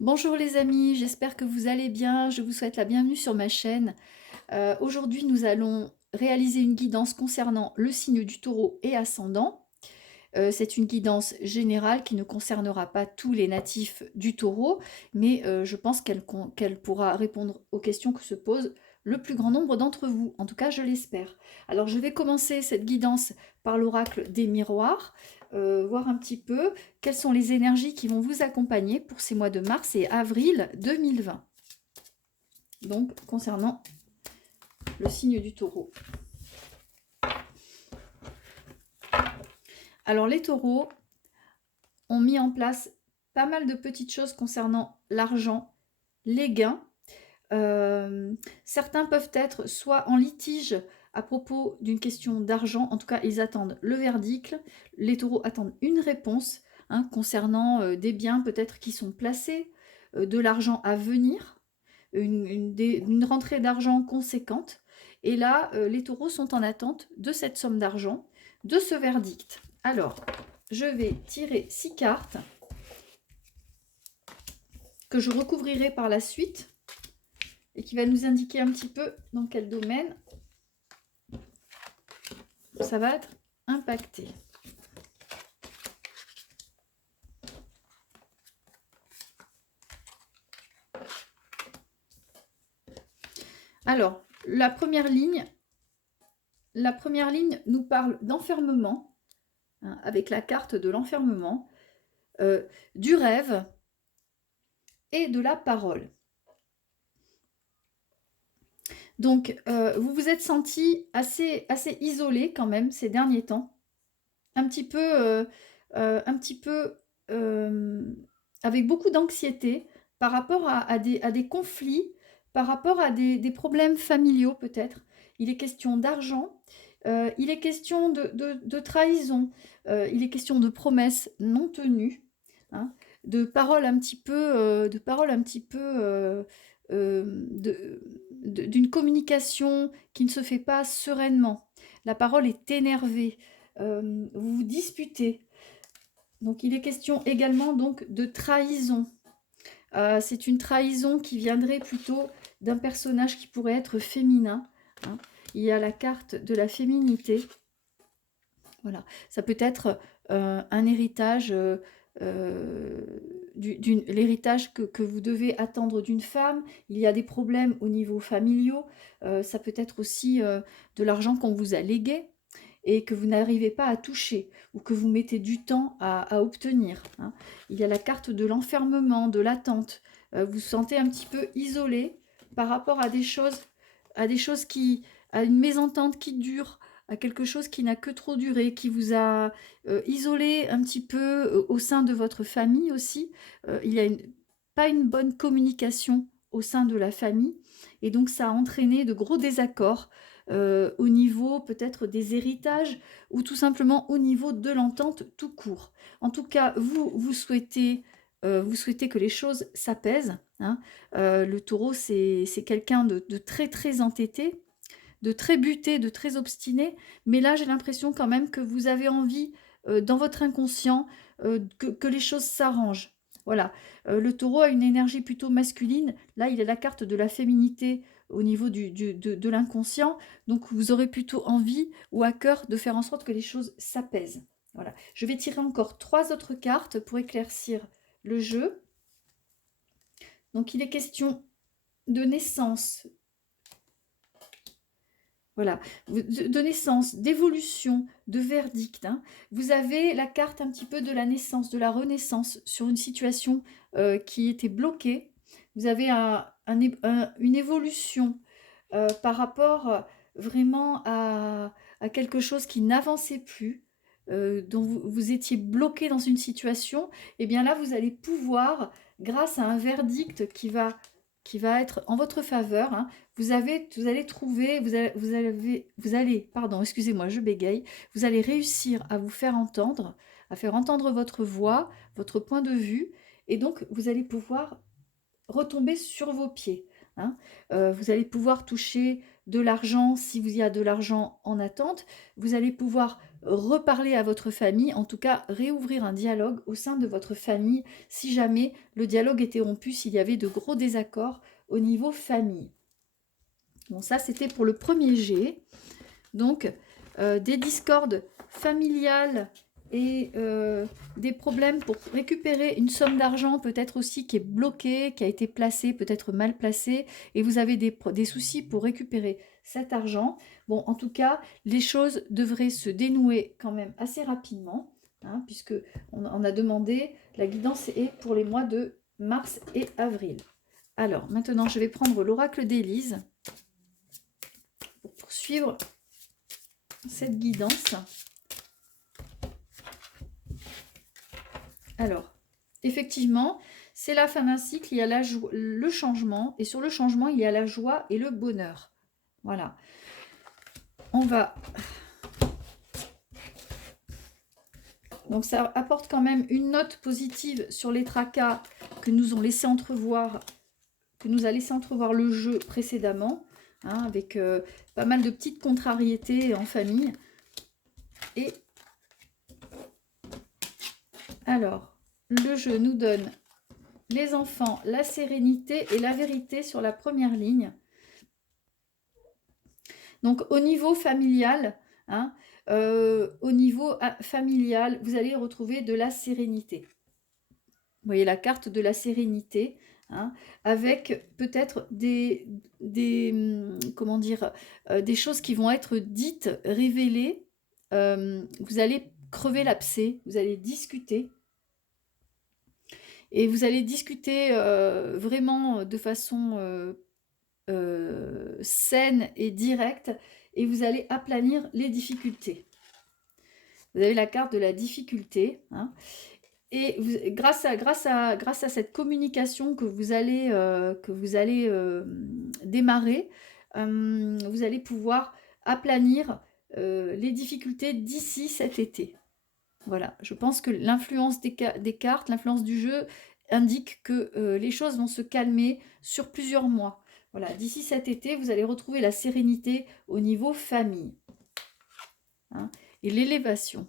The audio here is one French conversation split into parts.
Bonjour les amis, j'espère que vous allez bien. Je vous souhaite la bienvenue sur ma chaîne. Aujourd'hui, nous allons réaliser une guidance concernant le signe du taureau et ascendant. C'est une guidance générale qui ne concernera pas tous les natifs du taureau, mais je pense qu'elle pourra répondre aux questions que se posent le plus grand nombre d'entre vous. En tout cas, je l'espère. Alors, je vais commencer cette guidance par l'oracle des miroirs, voir un petit peu quelles sont les énergies qui vont vous accompagner pour ces mois de mars et avril 2020. Donc, concernant le signe du taureau. Alors, les taureaux ont mis en place pas mal de petites choses concernant l'argent, les gains. Certains peuvent être soit en litige à propos d'une question d'argent, en tout cas ils attendent le verdict, les taureaux attendent une réponse concernant des biens peut-être qui sont placés, de l'argent à venir, une rentrée d'argent conséquente. Et là, les taureaux sont en attente de cette somme d'argent, de ce verdict. Alors, je vais tirer 6 cartes que je recouvrirai par la suite et qui va nous indiquer un petit peu dans quel domaine ça va être impacté. Alors, la première ligne nous parle d'enfermement, avec la carte de l'enfermement, du rêve et de la parole. Donc, vous vous êtes senti assez isolé quand même ces derniers temps, un petit peu avec beaucoup d'anxiété par rapport à des conflits, par rapport à des problèmes familiaux peut-être. Il est question d'argent, il est question de trahison, il est question de promesses non tenues, hein, de paroles un petit peu, d'une communication qui ne se fait pas sereinement. La parole est énervée, vous vous disputez. Donc il est question également donc de trahison. C'est une trahison qui viendrait plutôt d'un personnage qui pourrait être féminin, hein. Il y a la carte de la féminité. Voilà, ça peut être un héritage, l'héritage que vous devez attendre d'une femme. Il y a des problèmes au niveau familiaux. Ça peut être aussi de l'argent qu'on vous a légué et que vous n'arrivez pas à toucher ou que vous mettez du temps à obtenir, hein. Il y a la carte de l'enfermement, de l'attente. Vous vous sentez un petit peu isolé par rapport à des choses à une mésentente qui dure, à quelque chose qui n'a que trop duré, qui vous a isolé un petit peu au sein de votre famille aussi. Il y a pas une bonne communication au sein de la famille et donc ça a entraîné de gros désaccords au niveau peut-être des héritages ou tout simplement au niveau de l'entente tout court. En tout cas, vous souhaitez que les choses s'apaisent, hein. Le taureau, c'est quelqu'un de très très entêté, de très buté, de très obstiné, mais là j'ai l'impression quand même que vous avez envie, dans votre inconscient, que les choses s'arrangent. Voilà, le taureau a une énergie plutôt masculine, là il a la carte de la féminité au niveau de l'inconscient, donc vous aurez plutôt envie ou à cœur de faire en sorte que les choses s'apaisent. Voilà, je vais tirer encore 3 autres cartes pour éclaircir le jeu. Donc il est question de naissance, voilà, de naissance, d'évolution, de verdict, hein. Vous avez la carte un petit peu de la naissance, de la renaissance sur une situation qui était bloquée. Vous avez une évolution par rapport vraiment à quelque chose qui n'avançait plus, dont vous étiez bloqué dans une situation. Et bien là, vous allez pouvoir, grâce à un verdict qui va être en votre faveur, hein, vous allez trouver, pardon, excusez-moi, je bégaye, vous allez réussir à vous faire entendre, à faire entendre votre voix, votre point de vue, et donc vous allez pouvoir retomber sur vos pieds, hein. Vous allez pouvoir toucher de l'argent, si vous y a de l'argent en attente, vous allez pouvoir reparler à votre famille, en tout cas réouvrir un dialogue au sein de votre famille, si jamais le dialogue était rompu, s'il y avait de gros désaccords au niveau famille. Bon, ça c'était pour le premier jet. Donc, des discordes familiales et des problèmes pour récupérer une somme d'argent peut-être aussi qui est bloquée, qui a été placée, peut-être mal placée, et vous avez des soucis pour récupérer cet argent. Bon, en tout cas, les choses devraient se dénouer quand même assez rapidement, hein, puisque on a demandé, la guidance est pour les mois de mars et avril. Alors, maintenant, je vais prendre l'oracle d'Élise pour poursuivre cette guidance. Alors, effectivement, c'est la fin d'un cycle, il y a le changement, et sur le changement, il y a la joie et le bonheur. Voilà. On va... Donc, ça apporte quand même une note positive sur les tracas que nous a laissé entrevoir le jeu précédemment, hein, avec pas mal de petites contrariétés en famille. Et alors, le jeu nous donne les enfants, la sérénité et la vérité sur la première ligne. Donc, au niveau familial, hein, vous allez retrouver de la sérénité. Vous voyez la carte de la sérénité, hein, avec peut-être comment dire, des choses qui vont être dites, révélées. Vous allez crever l'abcès, vous allez discuter. Et vous allez discuter vraiment de façon saine et directe, et vous allez aplanir les difficultés. Vous avez la carte de la difficulté, hein, et grâce à cette communication que vous allez démarrer, vous allez pouvoir aplanir les difficultés d'ici cet été. Voilà, je pense que l'influence des cartes, l'influence du jeu indique que les choses vont se calmer sur plusieurs mois. Voilà, d'ici cet été, vous allez retrouver la sérénité au niveau famille, hein, et l'élévation.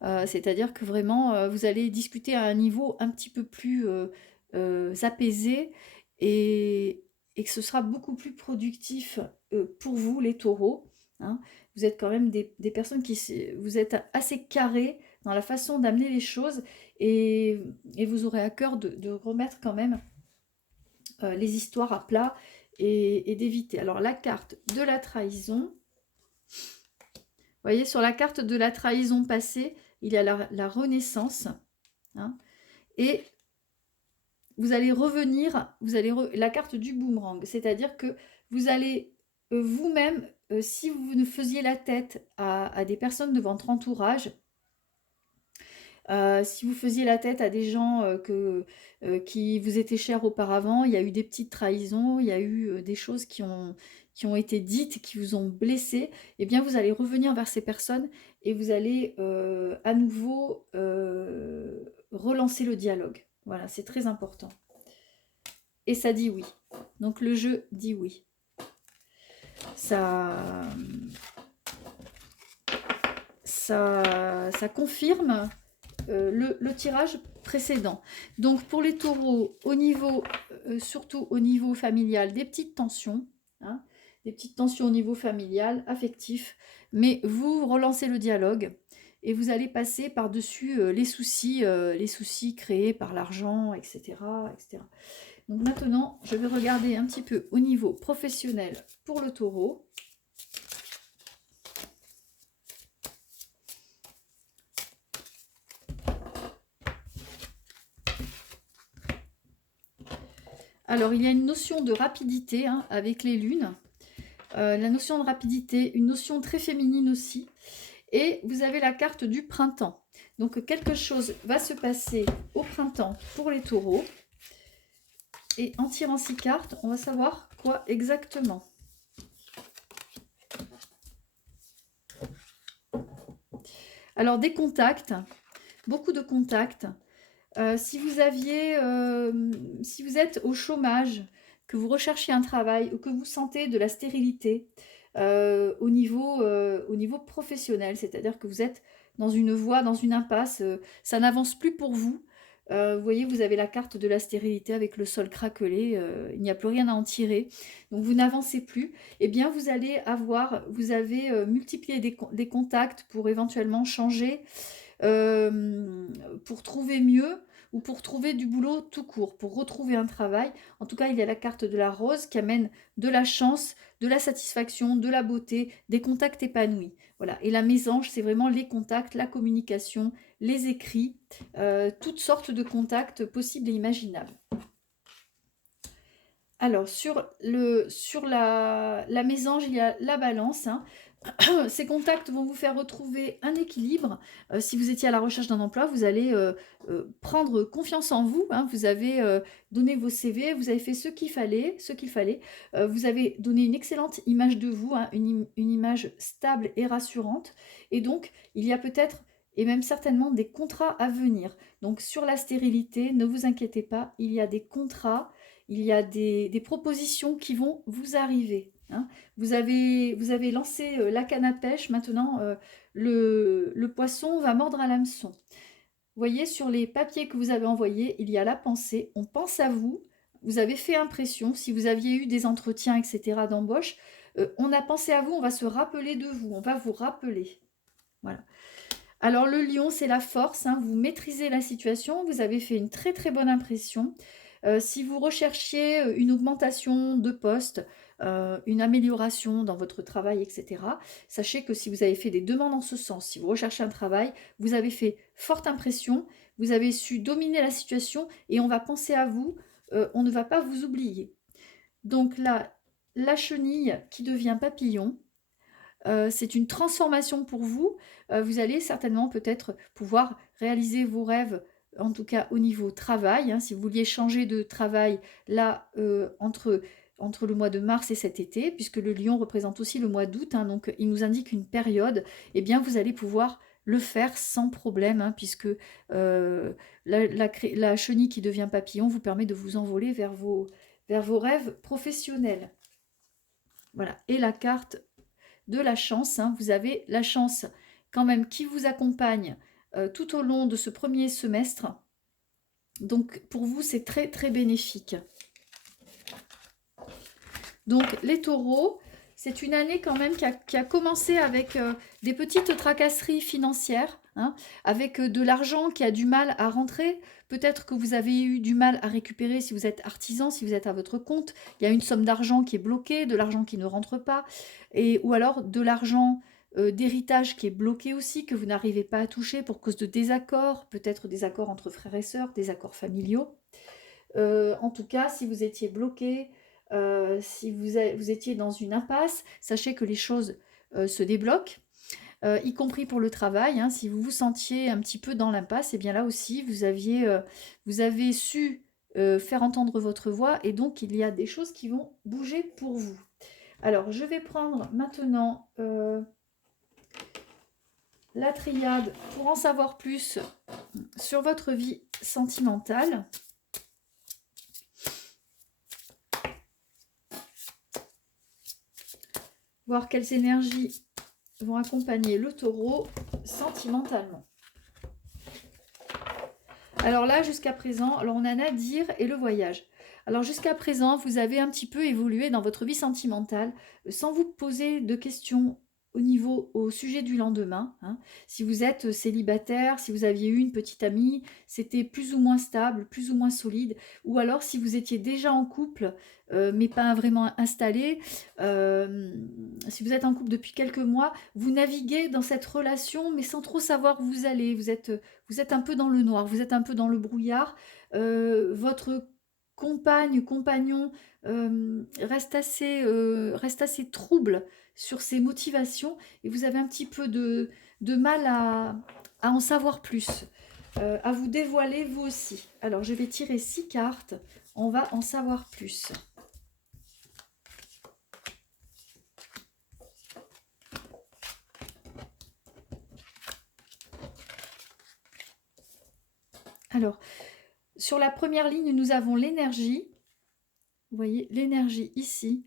C'est-à-dire que vraiment, vous allez discuter à un niveau un petit peu plus apaisé, et que ce sera beaucoup plus productif pour vous, les taureaux, hein. Vous êtes quand même des personnes vous êtes assez carrés dans la façon d'amener les choses, et vous aurez à cœur de remettre quand même les histoires à plat, et d'éviter. Alors, la carte de la trahison, vous voyez, sur la carte de la trahison passée, il y a la renaissance, hein, et vous allez revenir, la carte du boomerang, c'est-à-dire que vous allez vous-même, si vous ne faisiez la tête à des personnes de votre entourage, si vous faisiez la tête à des gens qui vous étaient chers auparavant, il y a eu des petites trahisons, il y a eu des choses qui ont été dites, qui vous ont blessé, eh bien vous allez revenir vers ces personnes, et vous allez à nouveau relancer le dialogue. Voilà, c'est très important. Et ça dit oui. Donc le jeu dit oui. Ça confirme le tirage précédent. Donc pour les taureaux, surtout au niveau familial, des petites tensions, hein, des petites tensions au niveau familial, affectif, mais vous relancez le dialogue, et vous allez passer par-dessus les soucis créés par l'argent, etc., etc. Donc maintenant, je vais regarder un petit peu au niveau professionnel pour le taureau. Alors, il y a une notion de rapidité, hein, avec les lunes. La notion de rapidité, une notion très féminine aussi. Et vous avez la carte du printemps. Donc, quelque chose va se passer au printemps pour les taureaux. Et en tirant 6 cartes, on va savoir quoi exactement. Alors, des contacts, beaucoup de contacts. Si vous êtes au chômage, que vous recherchez un travail ou que vous sentez de la stérilité au niveau professionnel, c'est-à-dire que vous êtes dans une voie, dans une impasse, ça n'avance plus pour vous. Vous voyez, vous avez la carte de la stérilité avec le sol craquelé, il n'y a plus rien à en tirer, donc vous n'avancez plus. Eh bien, vous avez multiplié des contacts pour éventuellement changer, pour trouver mieux ou pour trouver du boulot tout court, pour retrouver un travail. En tout cas, il y a la carte de la rose qui amène de la chance, de la satisfaction, de la beauté, des contacts épanouis. Voilà. Et la mésange, c'est vraiment les contacts, la communication, les écrits, toutes sortes de contacts possibles et imaginables. Alors, sur la mésange, il y a la balance, hein. Ces contacts vont vous faire retrouver un équilibre. Si vous étiez à la recherche d'un emploi, vous allez prendre confiance en vous, hein. Vous avez donné vos CV, vous avez fait ce qu'il fallait. Vous avez donné une excellente image de vous, hein, une image stable et rassurante. Et donc, il y a peut-être et même certainement des contrats à venir. Donc, sur la stérilité, ne vous inquiétez pas, il y a des contrats, il y a des propositions qui vont vous arriver, hein. Vous avez lancé la canne à pêche, maintenant le poisson va mordre à l'hameçon. Vous voyez, sur les papiers que vous avez envoyés, il y a la pensée, on pense à vous, vous avez fait impression, si vous aviez eu des entretiens, etc. d'embauche, on a pensé à vous, on va se rappeler de vous, on va vous rappeler. Voilà. Alors le lion, c'est la force, hein, vous maîtrisez la situation, vous avez fait une très très bonne impression. Si vous recherchiez une augmentation de poste, une amélioration dans votre travail, etc., sachez que si vous avez fait des demandes en ce sens, si vous recherchez un travail, vous avez fait forte impression, vous avez su dominer la situation et on va penser à vous, on ne va pas vous oublier. Donc là, la chenille qui devient papillon, c'est une transformation pour vous. Vous allez certainement peut-être pouvoir réaliser vos rêves, en tout cas au niveau travail, hein. Si vous vouliez changer de travail, là, entre le mois de mars et cet été, puisque le lion représente aussi le mois d'août, hein, donc il nous indique une période, eh bien vous allez pouvoir le faire sans problème, hein, puisque la chenille qui devient papillon vous permet de vous envoler vers vos rêves professionnels. Voilà, et la carte de la chance, hein. Vous avez la chance quand même qui vous accompagne tout au long de ce premier semestre. Donc pour vous, c'est très très bénéfique. Donc les taureaux, c'est une année quand même qui a commencé avec des petites tracasseries financières, hein, avec de l'argent qui a du mal à rentrer. Peut-être que vous avez eu du mal à récupérer si vous êtes artisan, si vous êtes à votre compte. Il y a une somme d'argent qui est bloquée, de l'argent qui ne rentre pas, ou alors de l'argent d'héritage qui est bloqué aussi, que vous n'arrivez pas à toucher pour cause de désaccords, peut-être des accords entre frères et sœurs, des accords familiaux. En tout cas, si vous étiez bloqué, si vous étiez dans une impasse, sachez que les choses se débloquent, y compris pour le travail, hein. Si vous vous sentiez un petit peu dans l'impasse, et bien là aussi, vous avez su faire entendre votre voix, et donc il y a des choses qui vont bouger pour vous. Alors, je vais prendre maintenant la triade pour en savoir plus sur votre vie sentimentale. Voir quelles énergies vont accompagner le taureau sentimentalement. Alors là, jusqu'à présent, alors on a Nadir et le voyage. Alors jusqu'à présent, vous avez un petit peu évolué dans votre vie sentimentale sans vous poser de questions au sujet du lendemain, hein. Si vous êtes célibataire, si vous aviez eu une petite amie, c'était plus ou moins stable, plus ou moins solide, ou alors si vous étiez déjà en couple, mais pas vraiment installé, si vous êtes en couple depuis quelques mois, vous naviguez dans cette relation, mais sans trop savoir où vous allez, vous êtes un peu dans le noir, vous êtes un peu dans le brouillard, votre compagnon reste assez trouble sur ses motivations et vous avez un petit peu de mal à en savoir plus, à vous dévoiler vous aussi. Alors je vais tirer 6 cartes, on va en savoir plus. Alors, sur la première ligne, nous avons l'énergie. Vous voyez l'énergie ici.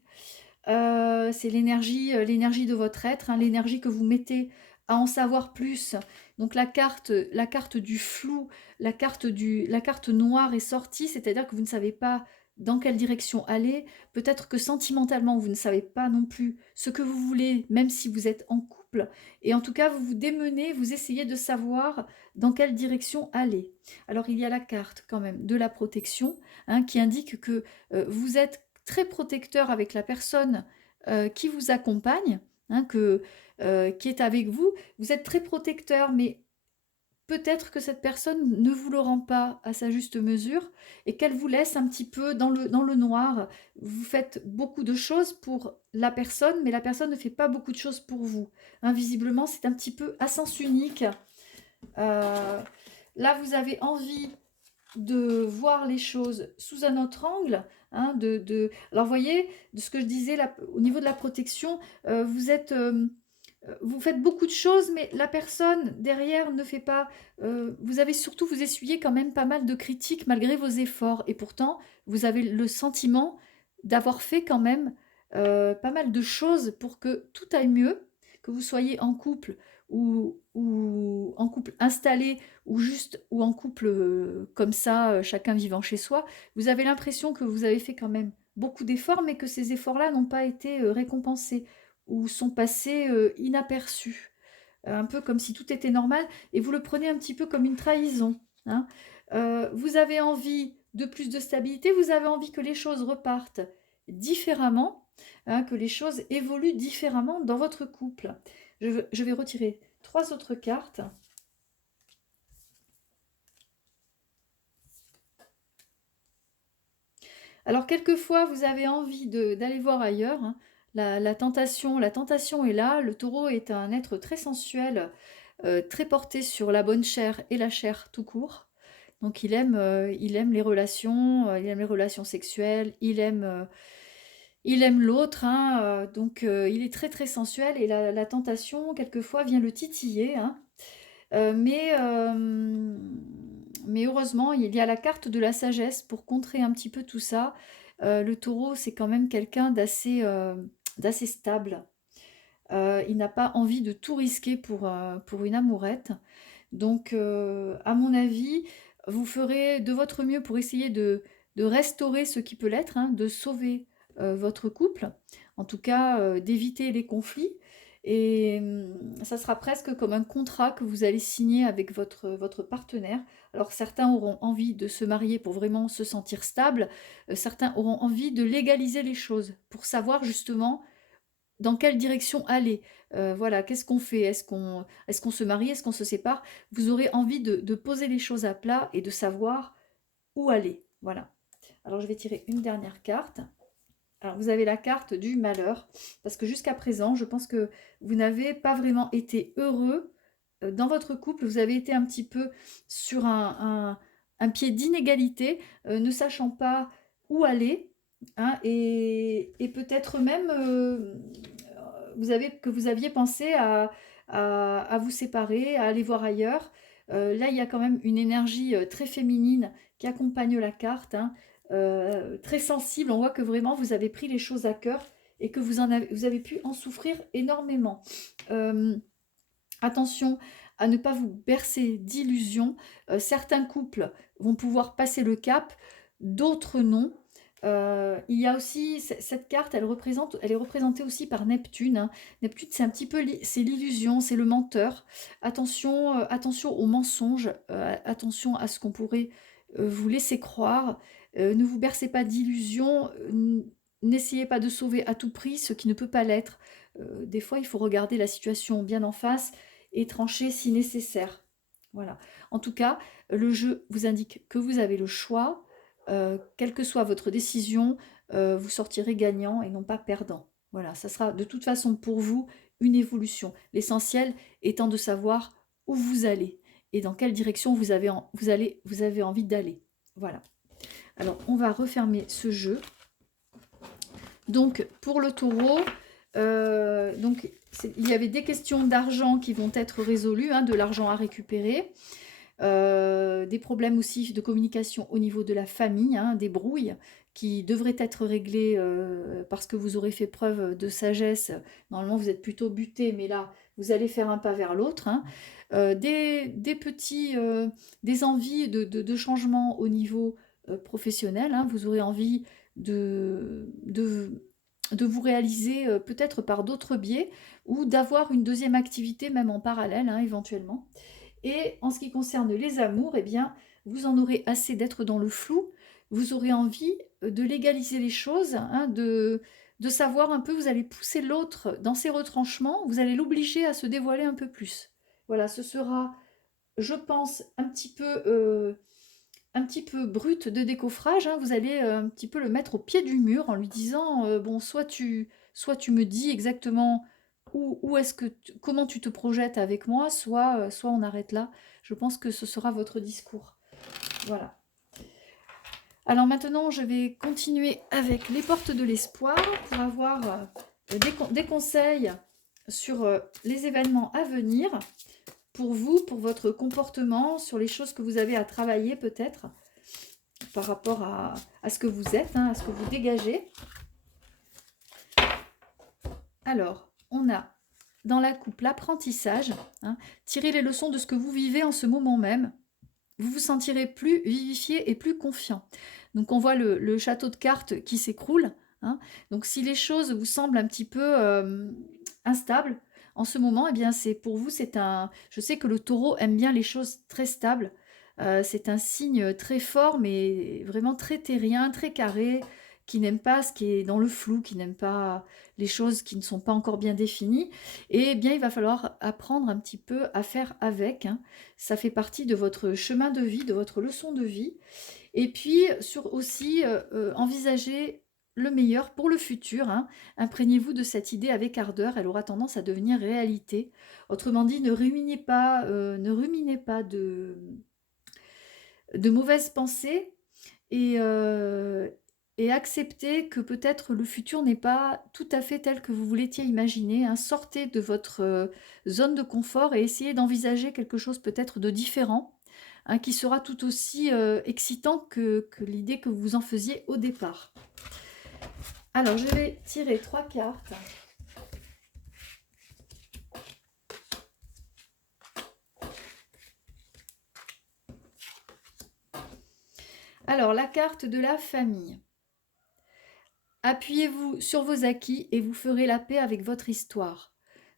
C'est l'énergie de votre être, hein, l'énergie que vous mettez à en savoir plus. Donc la carte du flou, la carte noire est sortie, c'est-à-dire que vous ne savez pas dans quelle direction aller. Peut-être que sentimentalement, vous ne savez pas non plus ce que vous voulez, même si vous êtes en couple. Et en tout cas, vous vous démenez, vous essayez de savoir dans quelle direction aller. Alors, il y a la carte quand même de la protection, hein, qui indique que vous êtes très protecteur avec la personne qui vous accompagne, hein, qui est avec vous. Vous êtes très protecteur, mais peut-être que cette personne ne vous le rend pas à sa juste mesure et qu'elle vous laisse un petit peu dans le noir. Vous faites beaucoup de choses pour la personne, mais la personne ne fait pas beaucoup de choses pour vous. Hein, visiblement, c'est un petit peu à sens unique. Là, vous avez envie de voir les choses sous un autre angle. Hein, Alors, vous voyez, de ce que je disais là, au niveau de la protection, vous faites beaucoup de choses, mais la personne derrière ne fait pas. Vous avez surtout, vous essuyez quand même pas mal de critiques malgré vos efforts. Et pourtant, vous avez le sentiment d'avoir fait quand même pas mal de choses pour que tout aille mieux, que vous soyez en couple ou en couple installé ou en couple comme ça, chacun vivant chez soi. Vous avez l'impression que vous avez fait quand même beaucoup d'efforts, mais que ces efforts-là n'ont pas été récompensés ou sont passés inaperçus. Un peu comme si tout était normal, et vous le prenez un petit peu comme une trahison. Hein. Vous avez envie de plus de stabilité, vous avez envie que les choses repartent différemment, hein, que les choses évoluent différemment dans votre couple. Je vais retirer 3 autres cartes. Alors, quelquefois, vous avez envie d'aller voir ailleurs. Hein. La tentation est là. Le taureau est un être très sensuel, très porté sur la bonne chair et la chair tout court. Donc, il aime les relations sexuelles, il aime l'autre. Hein, donc, il est très, très sensuel et la tentation, quelquefois, vient le titiller. Hein. Mais heureusement, il y a la carte de la sagesse pour contrer un petit peu tout ça. Le taureau, c'est quand même quelqu'un d'assez stable. Il n'a pas envie de tout risquer pour une amourette. Donc, à mon avis, vous ferez de votre mieux pour essayer de restaurer ce qui peut l'être, hein, de sauver votre couple, en tout cas d'éviter les conflits. Et ça sera presque comme un contrat que vous allez signer avec votre partenaire. Alors certains auront envie de se marier pour vraiment se sentir stable, certains auront envie de légaliser les choses pour savoir justement dans quelle direction aller. Voilà, qu'est-ce qu'on fait? Est-ce qu'on se marie? Est-ce qu'on se sépare? Vous aurez envie de poser les choses à plat et de savoir où aller. Voilà. Alors je vais tirer une dernière carte. Alors vous avez la carte du malheur, parce que jusqu'à présent, je pense que vous n'avez pas vraiment été heureux dans votre couple. Vous avez été un petit peu sur un pied d'inégalité, ne sachant pas où aller. Hein, et peut-être même que vous aviez pensé à vous séparer, à aller voir ailleurs. Là, il y a quand même une énergie très féminine qui accompagne la carte, hein, très sensible. On voit que vraiment vous avez pris les choses à cœur et que vous avez pu en souffrir énormément. Attention à ne pas vous bercer d'illusions. Certains couples vont pouvoir passer le cap, d'autres non. Il y a aussi cette carte, elle est représentée aussi par Neptune. Hein. Neptune, c'est un petit peu c'est l'illusion, c'est le menteur. Attention, attention aux mensonges, attention à ce qu'on pourrait vous laisser croire. Ne vous bercez pas d'illusions, n'essayez pas de sauver à tout prix ce qui ne peut pas l'être. Des fois, il faut regarder la situation bien en face et trancher si nécessaire. Voilà. En tout cas, le jeu vous indique que vous avez le choix. Quelle que soit votre décision, vous sortirez gagnant et non pas perdant. Voilà, ça sera de toute façon pour vous une évolution. L'essentiel étant de savoir où vous allez et dans quelle direction vous avez envie d'aller. Voilà. Alors, on va refermer ce jeu. Donc, pour le taureau, il y avait des questions d'argent qui vont être résolues, hein, de l'argent à récupérer. des problèmes aussi de communication au niveau de la famille, hein, des brouilles qui devraient être réglées parce que vous aurez fait preuve de sagesse. Normalement, vous êtes plutôt buté, mais là, vous allez faire un pas vers l'autre, hein. Des petits, des envies de changement au niveau professionnel, hein. Vous aurez envie de vous réaliser peut-être par d'autres biais ou d'avoir une deuxième activité même en parallèle, hein, éventuellement. Et en ce qui concerne les amours, eh bien, vous en aurez assez d'être dans le flou. Vous aurez envie de légaliser les choses, hein, de savoir un peu, vous allez pousser l'autre dans ses retranchements, vous allez l'obliger à se dévoiler un peu plus. Voilà, ce sera, je pense, un petit peu brut de décoffrage, hein. Vous allez un petit peu le mettre au pied du mur en lui disant bon, soit tu me dis exactement où est-ce que comment tu te projettes avec moi, soit on arrête là. Je pense que ce sera votre discours. Voilà. Alors maintenant, je vais continuer avec les portes de l'espoir pour avoir des conseils sur les événements à venir pour vous, pour votre comportement, sur les choses que vous avez à travailler peut-être par rapport à ce que vous êtes, hein, à ce que vous dégagez. Alors, on a dans la coupe l'apprentissage, hein, tirez les leçons de ce que vous vivez en ce moment même. Vous vous sentirez plus vivifié et plus confiant. Donc on voit le château de cartes qui s'écroule, hein. Donc si les choses vous semblent un petit peu instables en ce moment, eh bien c'est pour vous, c'est un... Je sais que le taureau aime bien les choses très stables. C'est un signe très fort, mais vraiment très terrien, très carré, qui n'aime pas ce qui est dans le flou, qui n'aime pas les choses qui ne sont pas encore bien définies. Et eh bien il va falloir apprendre un petit peu à faire avec, hein. Ça fait partie de votre chemin de vie, de votre leçon de vie. Et puis, sur aussi, envisager le meilleur pour le futur, hein. Imprégnez-vous de cette idée avec ardeur, elle aura tendance à devenir réalité. Autrement dit, ne ruminez pas de mauvaises pensées et, et acceptez que peut-être le futur n'est pas tout à fait tel que vous l'étiez imaginé, hein. Sortez de votre zone de confort et essayez d'envisager quelque chose peut-être de différent, hein, qui sera tout aussi excitant que l'idée que vous en faisiez au départ. Alors, je vais tirer 3 cartes. Alors, la carte de la famille. Appuyez-vous sur vos acquis et vous ferez la paix avec votre histoire.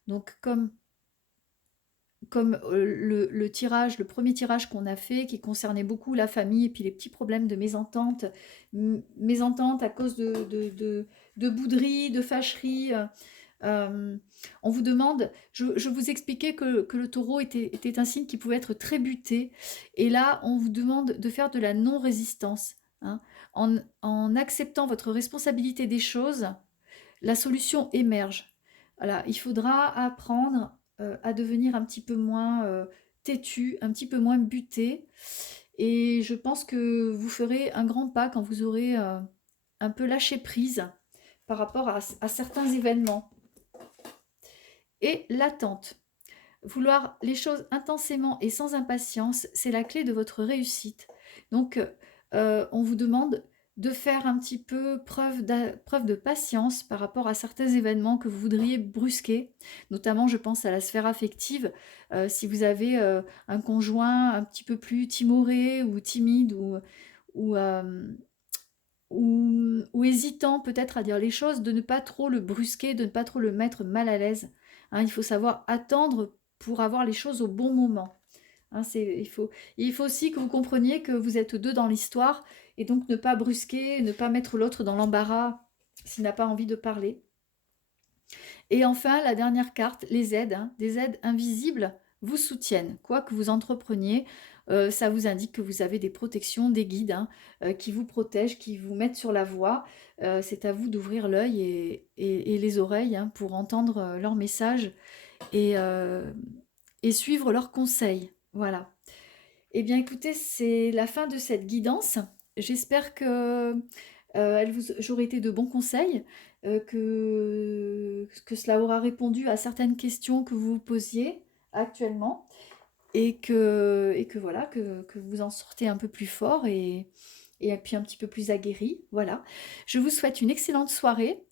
Donc, comme le premier tirage qu'on a fait, qui concernait beaucoup la famille et puis les petits problèmes de mésentente, mésentente à cause de bouderies, de fâcheries. On vous demande, je vous expliquais que le taureau était un signe qui pouvait être très buté, et là on vous demande de faire de la non-résistance, hein. En acceptant votre responsabilité des choses, la solution émerge. Voilà, il faudra apprendre à devenir un petit peu moins têtu, un petit peu moins buté, et je pense que vous ferez un grand pas quand vous aurez un peu lâché prise par rapport à certains événements. Et l'attente. Vouloir les choses intensément et sans impatience, c'est la clé de votre réussite. Donc, on vous demande de faire un petit peu preuve de patience par rapport à certains événements que vous voudriez brusquer. Notamment, je pense à la sphère affective. Si vous avez un conjoint un petit peu plus timoré ou timide ou, ou hésitant peut-être à dire les choses, de ne pas trop le brusquer, de ne pas trop le mettre mal à l'aise, hein. Il faut savoir attendre pour avoir les choses au bon moment, hein. Il faut aussi que vous compreniez que vous êtes deux dans l'histoire et donc ne pas brusquer, ne pas mettre l'autre dans l'embarras s'il n'a pas envie de parler. Et enfin, la dernière carte, les aides, hein, des aides invisibles vous soutiennent. Quoi que vous entrepreniez, ça vous indique que vous avez des protections, des guides, hein, qui vous protègent, qui vous mettent sur la voie. C'est à vous d'ouvrir l'œil et les oreilles, hein, pour entendre leurs messages et suivre leurs conseils. Voilà. Eh bien, écoutez, c'est la fin de cette guidance. J'espère que j'aurai été de bons conseils, que cela aura répondu à certaines questions que vous vous posiez actuellement. et que voilà, que vous en sortez un peu plus fort et puis un petit peu plus aguerri. Voilà. Je vous souhaite une excellente soirée.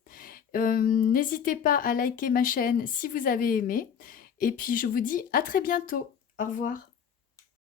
N'hésitez pas à liker ma chaîne si vous avez aimé. Et puis je vous dis à très bientôt. Au revoir.